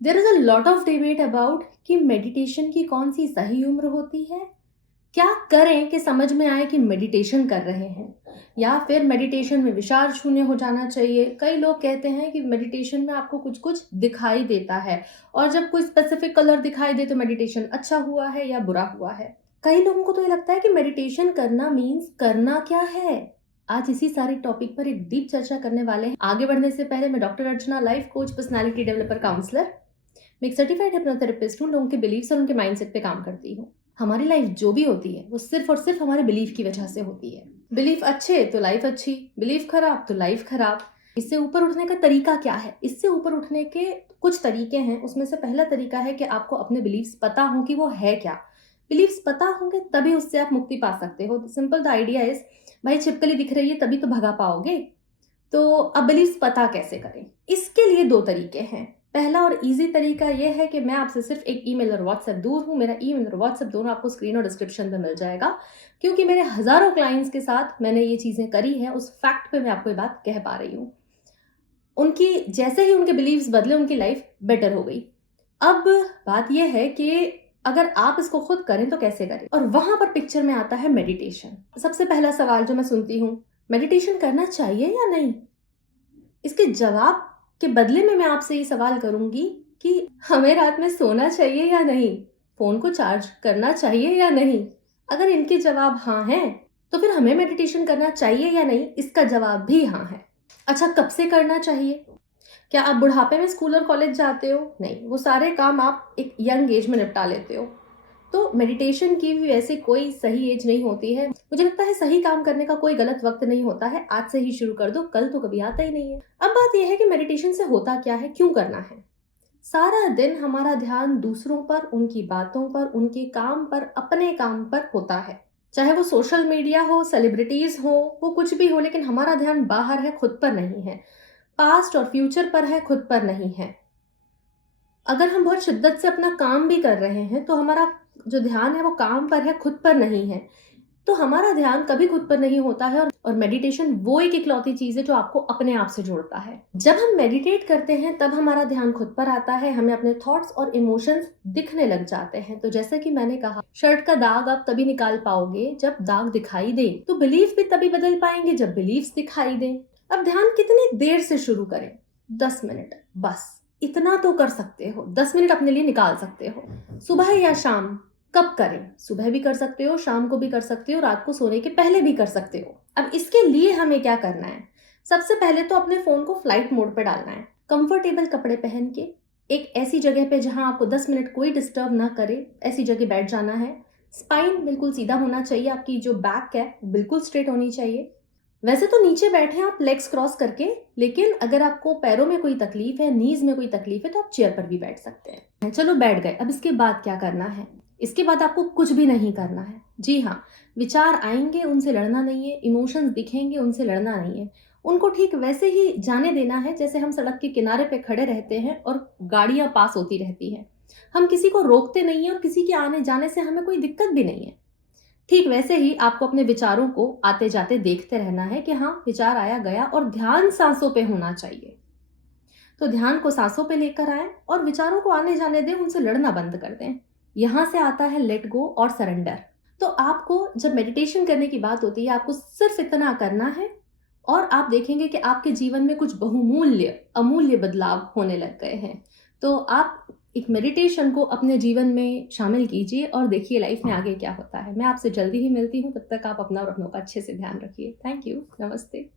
There is a lot of debate about कि meditation की कौन सी सही उम्र होती है। क्या करें कि समझ में आए कि मेडिटेशन कर रहे हैं, या फिर मेडिटेशन में विचार शून्य हो जाना चाहिए। कई लोग कहते हैं कि मेडिटेशन में आपको कुछ कुछ दिखाई देता है, और जब कोई स्पेसिफिक कलर दिखाई दे तो मेडिटेशन अच्छा हुआ है या बुरा हुआ है। कई लोगों को तो ये लगता है कि मेडिटेशन करना मीन्स करना क्या है। आज इसी सारे टॉपिक पर एक डीप चर्चा करने वाले हैं। आगे बढ़ने से पहले, मैं doctor Archana, life coach, personality developer, counsellor, मैं एक सर्टिफाइड हिप्नोथेरेपिस्ट हूँ। लोगों के बिलीव्स और उनके माइंडसेट पे काम करती हूँ। हमारी लाइफ जो भी होती है वो सिर्फ और सिर्फ हमारे बिलीफ की वजह से होती है। बिलीफ अच्छे तो लाइफ अच्छी, बिलीफ खराब तो लाइफ खराब। इससे ऊपर उठने का तरीका क्या है? इससे ऊपर उठने के कुछ तरीके हैं। उसमें से पहला तरीका है कि आपको अपने बिलीव्स पता हो कि वो है क्या। बिलीव्स पता होंगे तभी उससे आप मुक्ति पा सकते हो। सिंपल द आइडिया इज, भाई छिपकली दिख रही है तभी तो भगा पाओगे। तो अब बिलीव्स पता कैसे करें? इसके लिए दो तरीके हैं। पहला और इजी तरीका यह है कि मैं आपसे सिर्फ एक ईमेल और व्हाट्सएप दूर हूँ। मेरा ईमेल और व्हाट्सएप दोनों आपको स्क्रीन और डिस्क्रिप्शन में मिल जाएगा, क्योंकि मेरे हजारों क्लाइंट्स के साथ मैंने ये चीज़ें करी हैं। उस फैक्ट पे मैं आपको ये बात कह पा रही हूँ। उनकी जैसे ही उनके बिलीव्स बदले, उनकी लाइफ बेटर हो गई। अब बात यह है कि अगर आप इसको खुद करें तो कैसे करें, और वहां पर पिक्चर में आता है मेडिटेशन। सबसे पहला सवाल जो मैं सुनती हूँ, मेडिटेशन करना चाहिए या नहीं? इसके जवाब के बदले में मैं आपसे ये सवाल करूंगी कि हमें रात में सोना चाहिए या नहीं, फोन को चार्ज करना चाहिए या नहीं। अगर इनके जवाब हाँ हैं, तो फिर हमें मेडिटेशन करना चाहिए या नहीं, इसका जवाब भी हाँ है। अच्छा, कब से करना चाहिए? क्या आप बुढ़ापे में स्कूल और कॉलेज जाते हो? नहीं, वो सारे काम आप एक यंग एज में निपटा लेते हो। तो मेडिटेशन की भी वैसे कोई सही एज नहीं होती है। मुझे लगता है सही काम करने का कोई गलत वक्त नहीं होता है। आज से ही शुरू कर दो, कल तो कभी आता ही नहीं है। अब बात यह है कि मेडिटेशन से होता क्या है, क्यों करना है। सारा दिन हमारा ध्यान दूसरों पर, उनकी बातों पर, उनके काम पर, अपने काम पर होता है। चाहे वो सोशल मीडिया हो, सेलिब्रिटीज हो, वो कुछ भी हो, लेकिन हमारा ध्यान बाहर है, खुद पर नहीं है। पास्ट और फ्यूचर पर है, खुद पर नहीं है। अगर हम बहुत शिद्दत से अपना काम भी कर रहे हैं तो हमारा जो ध्यान है वो काम पर है, खुद पर नहीं है। तो हमारा ध्यान कभी खुद पर नहीं होता है। और मेडिटेशन वो एक इकलौती चीज है जो आपको अपने आप से जोड़ता है। जब हम मेडिटेट करते हैं तब हमारा ध्यान खुद पर आता है, हमें अपने थॉट्स और इमोशंस दिखने लग जाते हैं। तो जैसे कि मैंने कहा, शर्ट का दाग आप तभी निकाल पाओगे जब दाग दिखाई दे, तो बिलीफ भी तभी बदल पाएंगे जब बिलीफ्स दिखाई दे। अब ध्यान कितनी देर से शुरू करें? 10 मिनट, बस इतना तो कर सकते हो। 10 मिनट अपने लिए निकाल सकते हो। सुबह या शाम, कब करें? सुबह भी कर सकते हो, शाम को भी कर सकते हो, रात को सोने के पहले भी कर सकते हो। अब इसके लिए हमें क्या करना है? सबसे पहले तो अपने फोन को फ्लाइट मोड पे डालना है। कंफर्टेबल कपड़े पहन के एक ऐसी जगह पे जहां आपको 10 मिनट कोई डिस्टर्ब ना करे, ऐसी जगह बैठ जाना है। स्पाइन बिल्कुल सीधा होना चाहिए, आपकी जो बैक है बिल्कुल स्ट्रेट होनी चाहिए। वैसे तो नीचे बैठे आप लेग्स क्रॉस करके, लेकिन अगर आपको पैरों में कोई तकलीफ है, नीज में कोई तकलीफ है, तो आप चेयर पर भी बैठ सकते हैं। चलो बैठ गए। अब इसके बाद क्या करना है? इसके बाद आपको कुछ भी नहीं करना है। जी हाँ, विचार आएंगे, उनसे लड़ना नहीं है। इमोशंस दिखेंगे, उनसे लड़ना नहीं है। उनको ठीक वैसे ही जाने देना है जैसे हम सड़क के किनारे पे खड़े रहते हैं और गाड़ियां पास होती रहती हैं। हम किसी को रोकते नहीं है और किसी के आने जाने से हमें कोई दिक्कत भी नहीं है। ठीक वैसे ही आपको अपने विचारों को आते जाते देखते रहना है कि हाँ, विचार आया गया, और ध्यान सांसों पे होना चाहिए। तो ध्यान को सांसों पे लेकर आए और विचारों को आने जाने दें, उनसे लड़ना बंद कर दें। यहां से आता है लेट गो और सरेंडर। तो आपको जब मेडिटेशन करने की बात होती है, आपको सिर्फ इतना करना है, और आप देखेंगे कि आपके जीवन में कुछ बहुमूल्य, अमूल्य बदलाव होने लग गए हैं। तो आप एक मेडिटेशन को अपने जीवन में शामिल कीजिए और देखिए लाइफ में आगे क्या होता है। मैं आपसे जल्दी ही मिलती हूँ। तब तक आप अपना और अपनों का अच्छे से ध्यान रखिए। Thank you. नमस्ते।